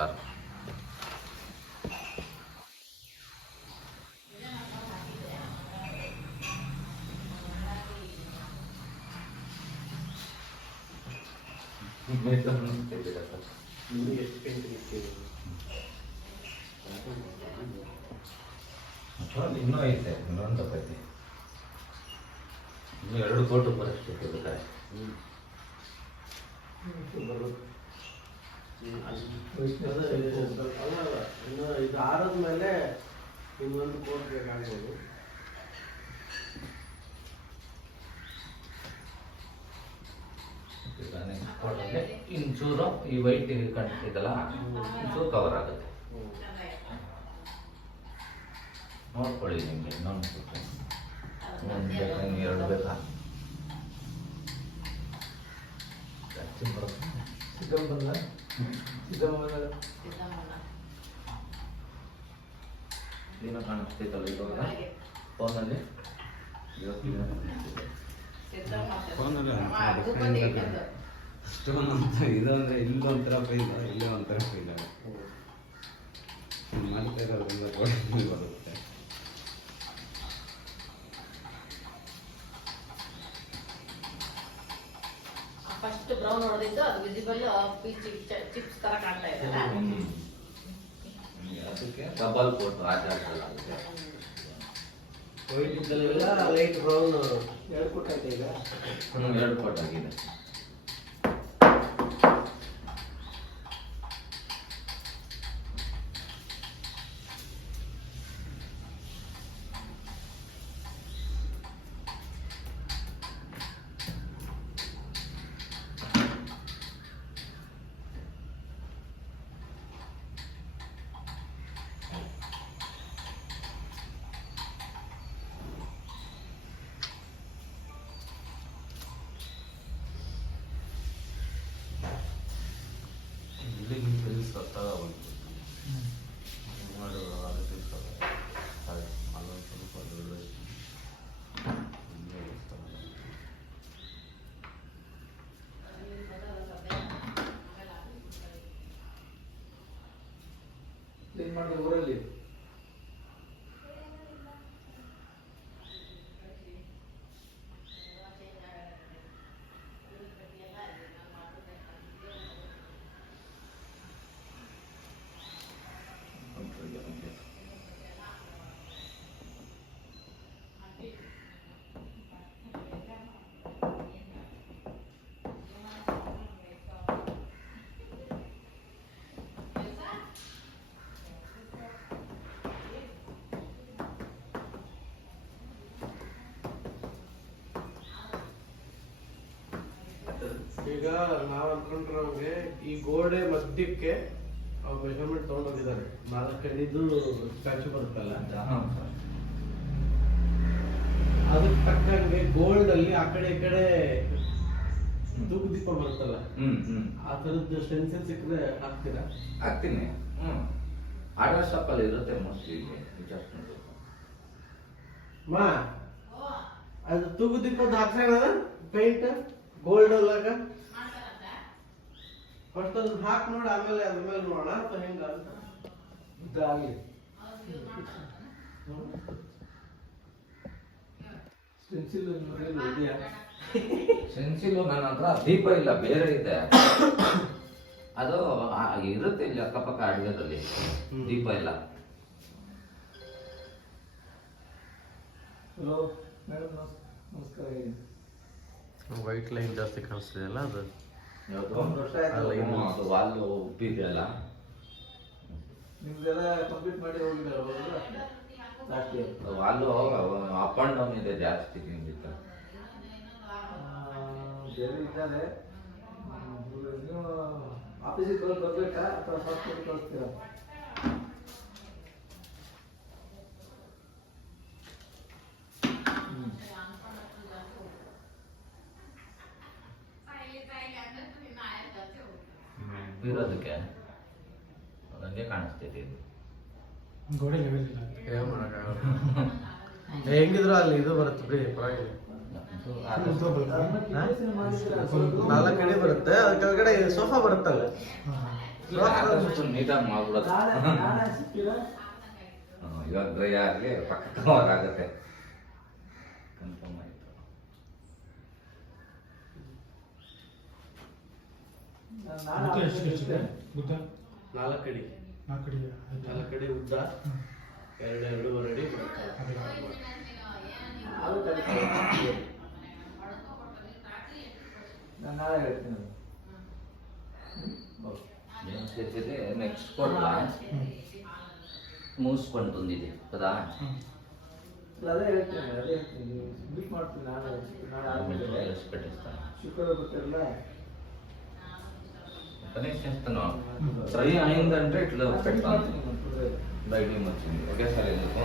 Sir. ಇನ್ನೂ ಐತೆ, ಇನ್ನೊಂದು ತಪ್ಪೈತೆ. ಇನ್ನು 2 ಕೋಟಿ ಪರಿಸ್ಥಿತಿ ಬೇಕಾರೆ. ಇನ್ನು ಇದು ಆರದ್ಮೇಲೆ ಇನ್ನೊಂದು ಕೋಟಿ ಬೇಕಾಗ್ಬೋದು. ಇಂಚೂರು ಈ ವೈಟ್ ಕಾಣಿಸ್ತಿದ್ದಲ್ಲ, ಇಂಚೂರು ಕವರ್ ಆಗುತ್ತೆ. ನೋಡ್ಕೊಳ್ಳಿ, ನಿಮಗೆ ಇನ್ನೊಂದು ಬೇಕಾ, 2 ಬೇಕಾ? ಏನೋ ಕಾಣಿಸ್ತೈತಲ್ಲ ಇದು ಫೋನಲ್ಲಿ. ಇದು ಅಂದ್ರೆ ಇಲ್ಲೊಂಥರ ಫೈಲ್, ಇಲ್ಲೇ ಒಂಥರ ಫೈಲ್ ಮಾಡ್ತಾ ಇರೋದ್ರಿಂದ ಬರುತ್ತೆ. ಫಸ್ಟ್ ಬ್ರೌನ್ ಹೊಡೆದಿದ್ದು ಅದು ವಿಸಿಬಲ್ ಚಿಪ್ಸ್ ತರ ಕಾಣ್ತಾ ಇದೆ. ಅದಕ್ಕೆ ಡಬಲ್ ಕೋಟ್ ಆಚಾರಲ್ಲ. ವೈಟ್ ಇದ್ದಲ್ಲೆಲ್ಲ ಲೈಟ್ ಬ್ರೌನ್ 2 ಕೋಟ್ ಆಯ್ತು ಈಗ. 2 ಕೋಟ್ ಆಗಿದೆ. ಊರಲ್ಲಿ ಈಗ ನಾವ್ ಅನ್ಕೊಂಡ್ರೆ ಈ ಗೋಡೆ ಮಧ್ಯಕ್ಕೆ ಮೆಷರ್ಮೆಂಟ್ ತಗೊಂಡೋಗಿದ್ದಾರೆ. 4 ಅಡಿದು ಸ್ಟ್ಯಾಚು ಬರುತ್ತಲ್ಲ, ಅದಕ್ಕೆ ತಕ್ಕಂಗೆ ಗೋಲ್ಡ್ ಅಲ್ಲಿ ಆ ಕಡೆ ಈ ಕಡೆ ತೂಗು ದೀಪ ಬರುತ್ತಲ್ಲ, ಆ ತರದ್ದು ಸ್ಟೆನ್ಸಿಲ್ ಸಿಕ್ಕರೆ ಹಾಕ್ತೀರಾ? ಹಾಕ್ತೀನಿ. ಆರ್ಡರ್ ಶಾಪ್ ಅಲ್ಲಿ ಇರುತ್ತೆ ಮೋಸ್ಟ್ಲಿ. ಮಾ ಅದು ತೂಗು ದೀಪದ ಹಾಕ್ಸೋಣ ಪೇಂಟ್ ಗೋಲ್ಡ್ ಅಲ್ಲಾಗ. ಫಸ್ಟ್ ಅದನ್ನ ಹಾಕಿ ನೋಡಿ, ಆಮೇಲೆ ಅದ್ರ ಮೇಲೆ ನೋಡೋಣ ಅಥವಾ ಹೆಂಗ ಅಂತ. ಇದಾಗಲಿ ಸೆನ್ಸಿಲು ನನ್ನ ಹತ್ರ ದೀಪ ಇಲ್ಲ, ಬೇರೆ ಇದೆ. ಅದು ಇರುತ್ತೆ ಇಲ್ಲಿ ಅಕ್ಕಪಕ್ಕ ಅಡುಗೆದಲ್ಲಿ, ದೀಪ ಇಲ್ಲ. ಹಲೋ ಮೇಡಮ್, ನಮಸ್ಕಾರ. ವೈಟ್ ಲೈನ್ ಜಾಸ್ತಿ ಕಾಣಿಸ್ತಿದೆಯಲ್ಲ ಅದು. ಅದು ವಾಲ್ ಉಪ್ಪಿದೆಯಲ್ಲ. ನಿಮ್ದೆಲ್ಲ ಕಂಪ್ಲೀಟ್ ಮಾಡಿ ಹೋಗಿದ್ದಾರೆ ವಾಲು ಅಪ್ ಅಂಡ್ ಡೌನ್ ಇದೆ ಜಾಸ್ತಿ. ಬೇರೆ ಇದ್ದಾರೆ. ನೀವು ಆಫೀಸಿಗೆ ಬರ್ಬೇಕಾ ಅಥವಾ ಸಾಫ್ಟ್ವೇರ್ ಕಳಿಸ್ತೀರಾ? ಇರೋದಕ್ಕೆ ನನಗೆ ಕಾಣಿಸ್ತೈತಿ. ಗೋಡೆ ಲೆವೆಲ್ ಇಲ್ಲ, ಹೆಂಗಿದ್ರು ಅಲ್ಲಿ ಇದು ಬರುತ್ತೆ ಬಿಡಿ, ಪರವಾಗಿಲ್ಲ. 4 ಕಡೆ ಬರುತ್ತೆ, ಅದ್ರ ಕೆಳಗಡೆ ಸೋಫಾ ಬರುತ್ತಲ್ಲ, ಆದಷ್ಟು ನೀಟಾಗಿ ಮಾಡ್ಬಿಡೋದು ನಾಳೆ ಸಿಗ್ತೀರಾ? ಇವಾಗ ಡ್ರೈ ಆಗಲಿ ಪಕ್ಕ ಕವರ್ ಆಗುತ್ತೆ ಕನ್ಫರ್ಮ್ ಆಯಿತು. ನಾಳೆ ಆಫೀಸಿಗೆ ಸಿಗ್ತೀರಾ? 4 ಅಡಿ 4 ಅಡಿ ಉದ್ದ 2.5 ಅಡಿ ಆಗುತ್ತೆ. ನಾನು ನಾಳೆ ಹೇಳ್ತೀನಿ. చేసేది నెక్స్ట్ కూడా మూసుకుంటుంది కదా. అదే ಹೇಳ್ತೀನಿ ಬುಕ್ ಮಾಡ್ತೀನಿ ನಾಳೆ ಆದ್ಮೇಲೆ పెట్టిస్తాను ಶುಕ್ರವಾರ ಗೊತ್ತಿರಲ್ಲ పని చేస్తాను. ట్రై అయిందంటే ఇట్లా పెడతాను. బయటికి వచ్చింది ఒకేసారి ఎందుకు